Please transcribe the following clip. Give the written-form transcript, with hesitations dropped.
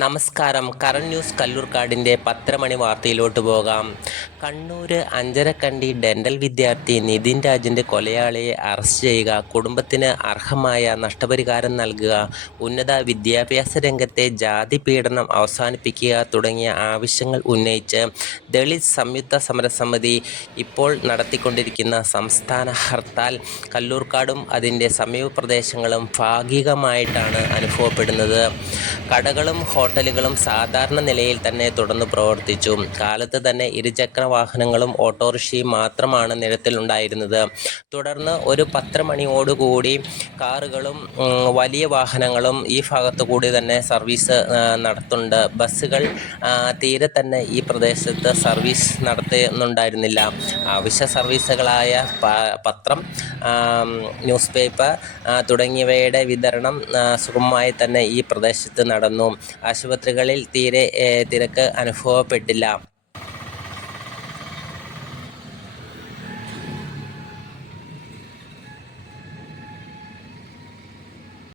നമസ്കാരം. Current news കല്ലൂർക്കാടിൻ്റെ 10 മണി വാർത്തയിലോട്ട് പോകാം. Kannur Anjarakandy dental വിദ്യാർത്ഥി നിതിൻ രാജിൻ്റെ കൊലയാളിയെ അറസ്റ്റ് ചെയ്യുക, കുടുംബത്തിന് അർഹമായ നഷ്ടപരിഹാരം നൽകുക, ഉന്നത വിദ്യാഭ്യാസ രംഗത്തെ ജാതി പീഡനം അവസാനിപ്പിക്കുക തുടങ്ങിയ ആവശ്യങ്ങൾ ഉന്നയിച്ച് ദളിത് സംയുക്ത സമരസമിതി ഇപ്പോൾ നടത്തിക്കൊണ്ടിരിക്കുന്ന സംസ്ഥാന ഹർത്താൽ കല്ലൂർക്കാടും അതിൻ്റെ സമീപ പ്രദേശങ്ങളും ഭാഗികമായിട്ടാണ് അനുഭവപ്പെടുന്നത്. കടകളും ഹോട്ടലുകളും സാധാരണ നിലയിൽ തന്നെ തുടർന്ന് പ്രവർത്തിച്ചു. കാലത്ത് തന്നെ ഇരുചക്ര വാഹനങ്ങളും ഓട്ടോറിക്ഷയും മാത്രമാണ് നിരത്തിലുണ്ടായിരുന്നത്. തുടർന്ന് ഒരു 10 മണിയോടുകൂടി കാറുകളും വലിയ വാഹനങ്ങളും ഈ ഭാഗത്തു കൂടി തന്നെ സർവീസ് നടത്തുന്നുണ്ട്. ബസ്സുകൾ തീരെ തന്നെ ഈ പ്രദേശത്ത് സർവീസ് നടത്തുന്നുണ്ടായിരുന്നില്ല. അവശ്യ സർവീസുകളായ പത്രം, ന്യൂസ് പേപ്പർ തുടങ്ങിയവയുടെ വിതരണം സുഗമമായി തന്നെ ഈ പ്രദേശത്ത് നടന്നു. ആശുപത്രികളിൽ തീരെ തിരക്ക് അനുഭവപ്പെട്ടില്ല.